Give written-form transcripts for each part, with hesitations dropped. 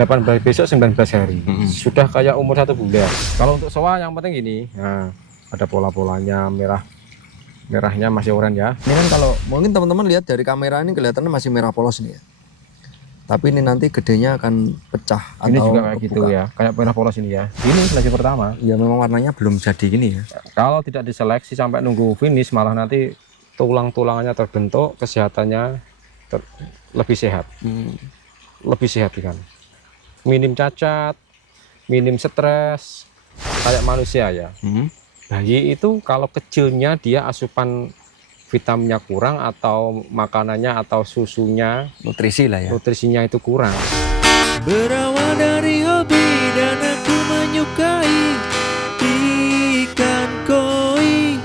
18 besok 19 hari. Sudah kayak umur 1 bulan. Kalau untuk soa yang penting gini, nah, ada pola-polanya, merahnya masih oranye ya. Ini kan kalau mungkin teman-teman lihat dari kamera ini kelihatannya masih merah polos nih ya. Tapi ini nanti gedenya akan pecah Ini atau juga kayak kebuka. gitu ya, kayak merah polos ini ya. Ini seleksi pertama. Ya memang warnanya belum jadi gini ya. Kalau tidak diseleksi sampai nunggu finish, malah nanti tulang-tulangannya terbentuk, kesehatannya lebih sehat. Lebih sehat kan. Minim cacat, minim stres, kayak manusia ya. Bayi itu kalau kecilnya dia asupan vitaminnya kurang atau makanannya atau susunya, Nutrisi lah ya. nutrisinya itu kurang. Berawal dari hobi dan aku menyukai ikan koi.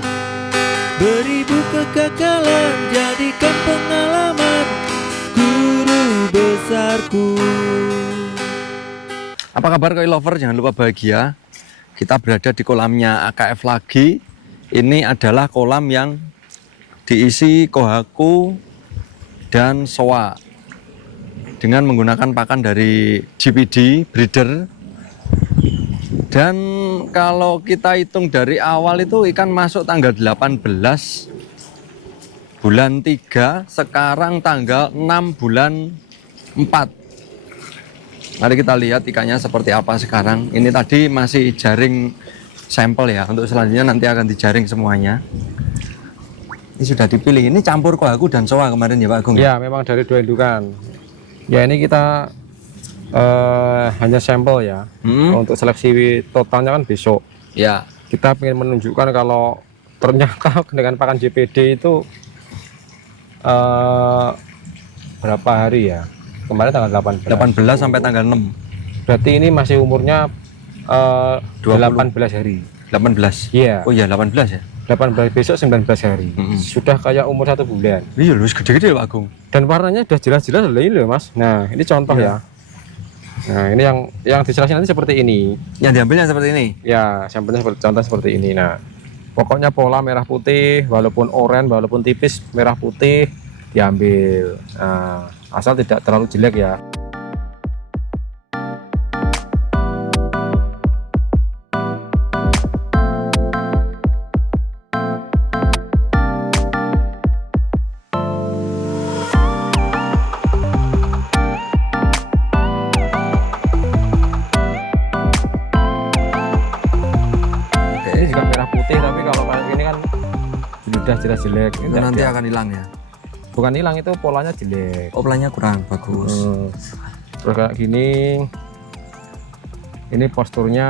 Beribu kegagalan jadikan pengalaman guru besarku. Apa kabar koi lover? Jangan lupa bahagia. Kita berada di kolamnya AKF lagi. Ini adalah kolam yang diisi kohaku dan soa dengan menggunakan pakan dari GPD breeder. Dan kalau kita hitung dari awal itu ikan masuk tanggal 18 bulan 3, sekarang tanggal 6 bulan 4. Mari kita lihat ikannya seperti apa sekarang. Ini tadi masih jaring sampel ya. Untuk selanjutnya nanti akan dijaring semuanya. Ini sudah dipilih. Ini campur kohaku dan soa kemarin ya Pak Agung. Ya, memang dari 2 indukan. Ya, ini kita hanya sampel ya. Untuk seleksi totalnya kan besok. Ya. Kita ingin menunjukkan kalau ternyata dengan pakan JPD itu berapa hari ya? Kemarin tanggal 18. 18 sampai tanggal 6. Berarti ini masih umurnya 18 hari. 18. Iya. Oh iya 18 ya. 18 besok 19 hari. Sudah kayak umur 1 bulan. Iya lu gede-gede Pak Agung. Dan warnanya sudah jelas-jelas loh ini loh Mas. Nah, ini contoh ya. Nah, ini yang dijelasin nanti seperti ini. Yang diambilnya seperti ini. Ya, sampelnya seperti contoh seperti ini. Nah, pokoknya pola merah putih, walaupun oranye, walaupun tipis merah putih diambil. Nah, asal tidak terlalu jelek ya. Ini juga merah putih, tapi kalau kayak gini kan sudah jelas jelek. Itu nanti akan hilang ya. Bukan hilang, itu polanya jelek. Oh polanya kurang bagus. Terus kayak gini, ini posturnya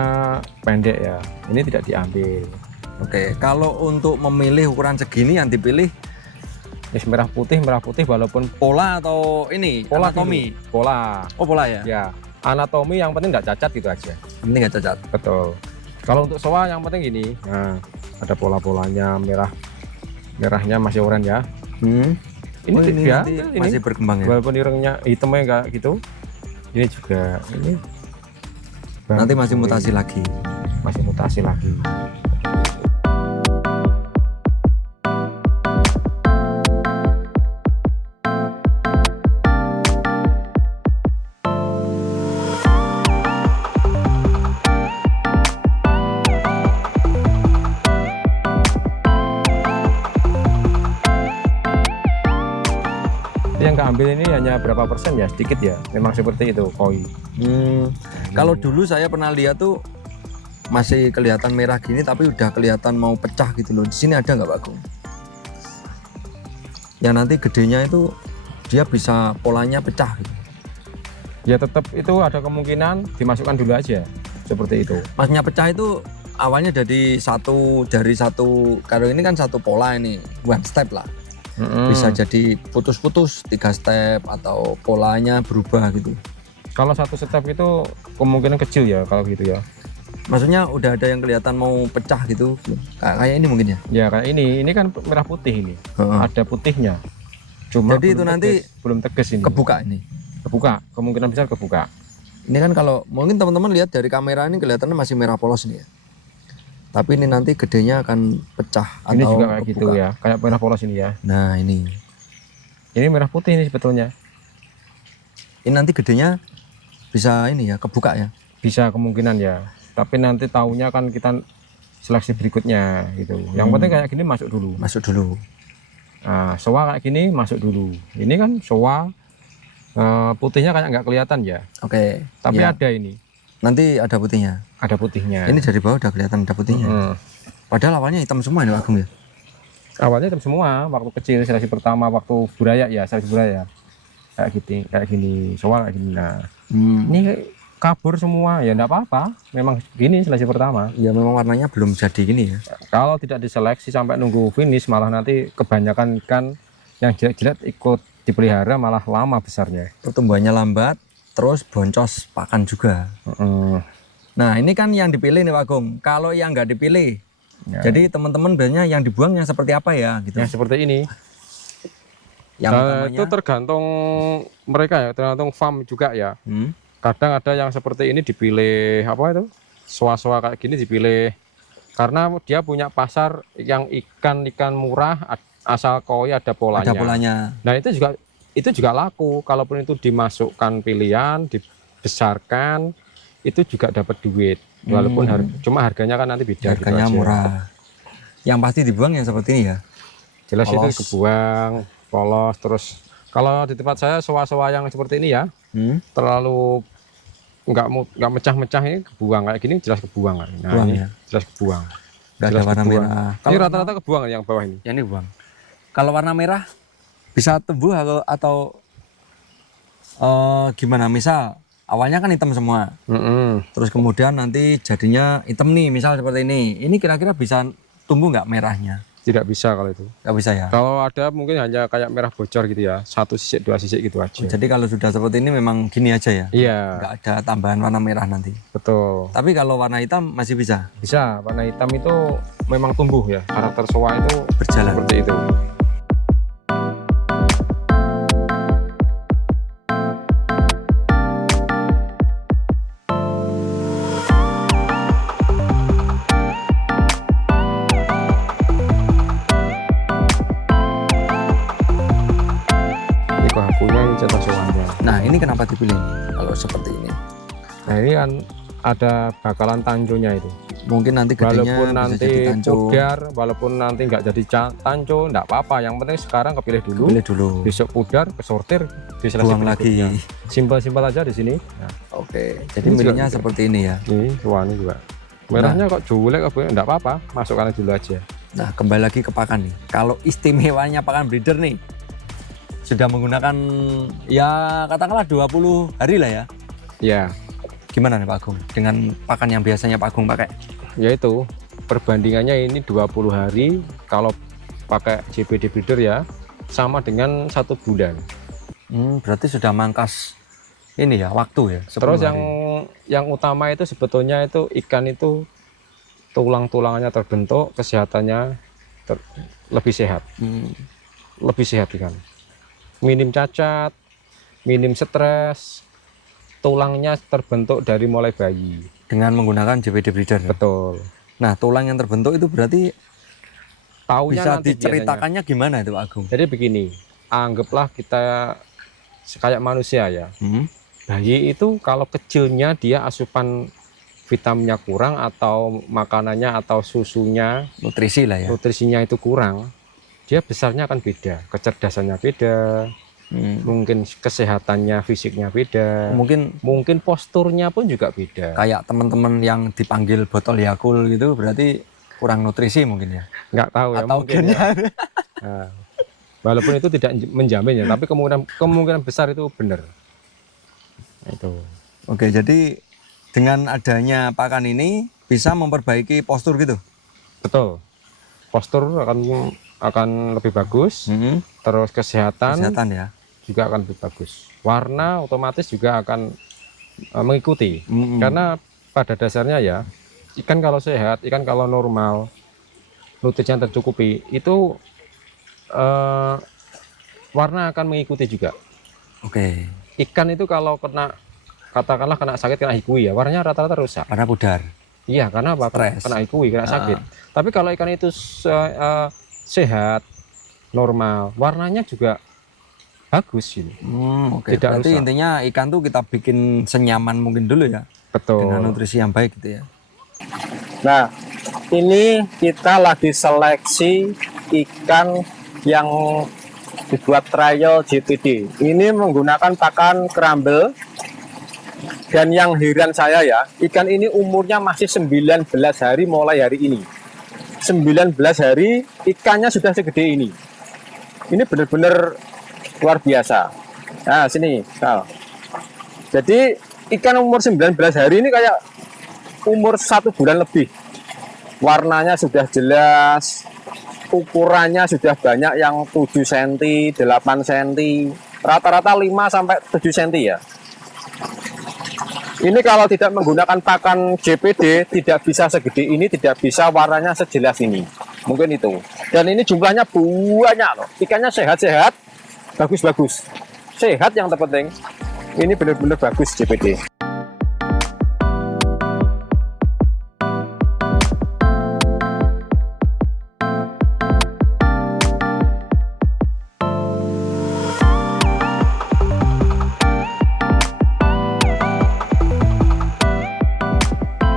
pendek ya. Ini tidak diambil. Oke, kalau untuk memilih ukuran segini yang dipilih Ini merah putih walaupun pola atau ini pola anatomi. dulu. Pola. Oh pola ya. Ya, anatomi yang penting nggak cacat gitu aja. Ini nggak cacat. Betul. Kalau untuk soa yang penting gini, nah, ada pola-polanya, merahnya masih oranye ya. Ini, Oh, ini ya, nanti ini masih berkembang ya. walaupun irengnya hitamnya enggak gitu. Ini juga ini Nanti masih mutasi lagi. masih mutasi lagi. Yang keambil ini hanya berapa persen ya, sedikit ya, memang seperti itu koi. Kalau dulu saya pernah lihat tuh masih kelihatan merah gini tapi udah kelihatan mau pecah gitu loh. Di sini ada nggak Pak Agung? Yang nanti gedenya itu dia bisa polanya pecah gitu. Ya tetap itu ada kemungkinan dimasukkan dulu aja seperti itu. Maksudnya pecah itu awalnya dari satu kalau ini kan satu pola ini one step lah. Bisa jadi putus-putus 3 step atau polanya berubah gitu. Kalau satu step itu kemungkinan kecil ya kalau gitu ya. Maksudnya udah ada yang kelihatan mau pecah gitu. Kayak ini mungkin ya. Ya kayak ini kan merah putih ini. Ada putihnya. Cuma jadi itu nanti belum tegas ini. Kebuka ini. Kebuka, kemungkinan besar kebuka. Ini kan kalau mungkin teman-teman lihat dari kamera ini kelihatannya masih merah polos nih ya. Tapi ini nanti gedenya akan pecah Ini atau juga kayak kebuka. gitu ya, kayak merah polos ini ya. Nah ini. Ini merah putih ini sebetulnya. Ini nanti gedenya bisa ini ya kebuka ya. Bisa kemungkinan ya, tapi nanti tahunya kan kita seleksi berikutnya gitu. Yang penting kayak gini masuk dulu. Masuk dulu. Nah, soa kayak gini masuk dulu. Ini kan soa putihnya kayak nggak kelihatan ya, Oke. tapi ya. ada ini, Nanti ada putihnya. ada putihnya. Ini dari bawah udah kelihatan ada putihnya. Padahal awalnya hitam semua ini Pak Agung ya. Awalnya hitam semua, waktu kecil seleksi pertama, waktu buraya ya, seleksi buraya kayak gini, soa kayak gini. Nah, ini kabur semua ya, enggak apa-apa, memang gini seleksi pertama. Ya memang warnanya belum jadi gini ya. Kalau tidak diseleksi sampai nunggu finish, malah nanti kebanyakan ikan yang jelek-jelek ikut dipelihara malah lama besarnya. Pertumbuhannya lambat, terus boncos pakan juga. Nah ini kan yang dipilih nih Pak Agung. Kalau yang nggak dipilih, Ya. jadi teman-teman biasanya yang dibuang yang seperti apa ya gitu. Yang seperti ini. Yang utamanya, Itu tergantung mereka ya, tergantung farm juga ya. Kadang ada yang seperti ini dipilih apa itu, soa-soa kayak gini dipilih karena dia punya pasar yang ikan murah, asal koi ada polanya. ada polanya. Nah itu juga laku. Kalaupun itu dimasukkan pilihan, dibesarkan, itu juga dapat duit. Walaupun cuma harganya kan nanti beda. Harganya gitu aja. murah. Yang pasti dibuang yang seperti ini ya. Jelas Polos. itu kebuang, polos. Terus kalau di tempat saya soa-soa yang seperti ini ya, terlalu nggak mecah-mecah, ini kebuang kayak gini jelas kebuang kan. Nah Buang ini ya. jelas kebuang. Udah ada Jelas warna kebuang. merah. Ini rata-rata kebuang yang bawah ini. Ya ini buang. Kalau warna merah bisa tumbuh atau gimana? Misal awalnya kan hitam semua, terus kemudian nanti jadinya hitam nih, misal seperti ini. Ini kira-kira bisa tumbuh nggak merahnya? Tidak bisa kalau itu. Nggak bisa ya. Kalau ada mungkin hanya kayak merah bocor gitu ya, 1 sisik 2 sisik gitu aja. Jadi kalau sudah seperti ini memang gini aja ya. Iya, Nggak ada tambahan warna merah nanti. betul. Tapi kalau warna hitam masih bisa Bisa, warna hitam itu memang tumbuh ya. Karakter soa itu berjalan. seperti itu. Ini kohakunya, ini cetak soanya. Nah ini kenapa dipilih kalau seperti ini? Nah ini kan ada bakalan tanconya itu. Mungkin nanti gedenya Walaupun bisa nanti jadi tanco. pudar, walaupun nanti nggak jadi tanco, nggak apa-apa. Yang penting sekarang kepilih dulu. Pilih dulu. Besok pudar, kesortir, diseleksi Buang lagi. berikutnya. Simpel-simpel aja di sini. Nah, Oke. Jadi Ini juga milihnya gitu. seperti ini ya. ini warna juga. Merahnya kok jelek apa? Nggak apa-apa, masukkan dulu aja. Nah kembali lagi ke pakan nih. Kalau istimewanya pakan breeder nih, sudah menggunakan ya katakanlah 20 hari lah ya. Ya, Gimana nih Pak Agung dengan pakan yang biasanya Pak Agung pakai? yaitu perbandingannya ini 20 hari kalau pakai JBD breeder ya, sama dengan 1 bulan. Berarti sudah mangkas ini ya waktu ya. 10 Terus hari. yang utama itu sebetulnya itu ikan itu tulang-tulangnya terbentuk, kesehatannya lebih sehat. Lebih sehat ikan. Minim cacat, minim stres, tulangnya terbentuk dari mulai bayi. dengan menggunakan JBD breeder. Betul. Nah tulang yang terbentuk itu berarti Taunya bisa nanti diceritakannya gimana itu Pak Agung? biasanya. Jadi begini, anggaplah kita kayak manusia ya. Bayi itu kalau kecilnya dia asupan vitaminnya kurang atau makanannya atau susunya, Nutrisi lah ya. nutrisinya itu kurang, dia besarnya akan beda, kecerdasannya beda, mungkin kesehatannya, fisiknya beda, mungkin posturnya pun juga beda. Kayak teman-teman yang dipanggil botol Yakult gitu berarti kurang nutrisi mungkin ya. Nggak tahu ya, Atau mungkin gennya. ya. Nah, walaupun itu tidak menjamin ya, tapi kemungkinan besar itu benar. Itu. Oke, jadi dengan adanya pakan ini bisa memperbaiki postur gitu. Betul. Postur akan lebih bagus, terus kesehatan ya. juga akan lebih bagus. Warna otomatis juga akan mengikuti. Karena pada dasarnya ya, ikan kalau sehat, ikan kalau normal, nutrisi yang tercukupi, itu warna akan mengikuti juga. Oke. Ikan itu kalau katakanlah kena sakit, kena hikui ya, warnanya rata-rata rusak. Karena pudar. Iya, karena apa? Stres. Kena hikui, kena sakit. Tapi kalau ikan itu sehat, normal, warnanya juga bagus ini. Oke. Tidak Berarti rusak. intinya ikan tuh kita bikin senyaman mungkin dulu ya, dengan Betul. nutrisi yang baik gitu ya. Nah, ini kita lagi seleksi ikan yang dibuat trial JPD. Ini menggunakan pakan kerambel. Dan yang heran saya ya, ikan ini umurnya masih 19 hari mulai hari ini. 19 hari ikannya sudah segede ini. Ini benar-benar luar biasa. Nah, sini. Nah. Jadi ikan umur 19 hari ini kayak umur 1 bulan lebih. Warnanya sudah jelas, ukurannya sudah banyak yang 7 cm, 8 cm, rata-rata 5 sampai 7 cm ya. Ini kalau tidak menggunakan pakan JPD tidak bisa segede ini, tidak bisa warnanya sejelas ini. Mungkin itu. Dan ini jumlahnya banyak loh. Ikannya sehat-sehat, bagus-bagus. Sehat yang terpenting. Ini benar-benar bagus JPD.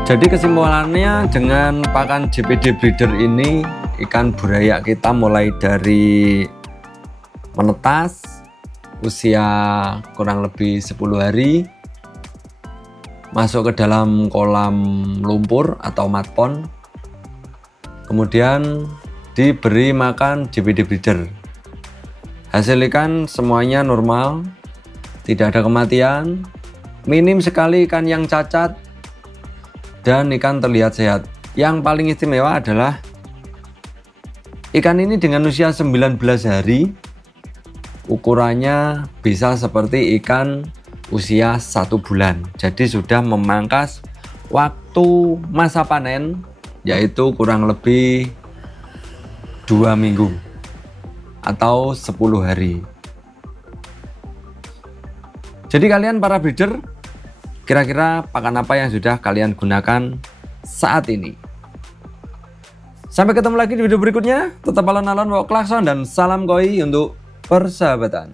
Jadi kesimpulannya dengan pakan JPD breeder ini ikan burayak kita mulai dari menetas usia kurang lebih 10 hari masuk ke dalam kolam lumpur atau mud pond, kemudian diberi makan JPD breeder. Hasil ikan semuanya normal, tidak ada kematian, minim sekali ikan yang cacat, dan ikan terlihat sehat. Yang paling istimewa adalah ikan ini dengan usia 19 hari ukurannya bisa seperti ikan usia 1 bulan. Jadi sudah memangkas waktu masa panen, yaitu kurang lebih 2 minggu atau 10 hari. Jadi kalian para breeder, kira-kira pakan apa yang sudah kalian gunakan saat ini? Sampai ketemu lagi di video berikutnya. Tetap alon-alon, bawa klakson, dan salam koi untuk persahabatan.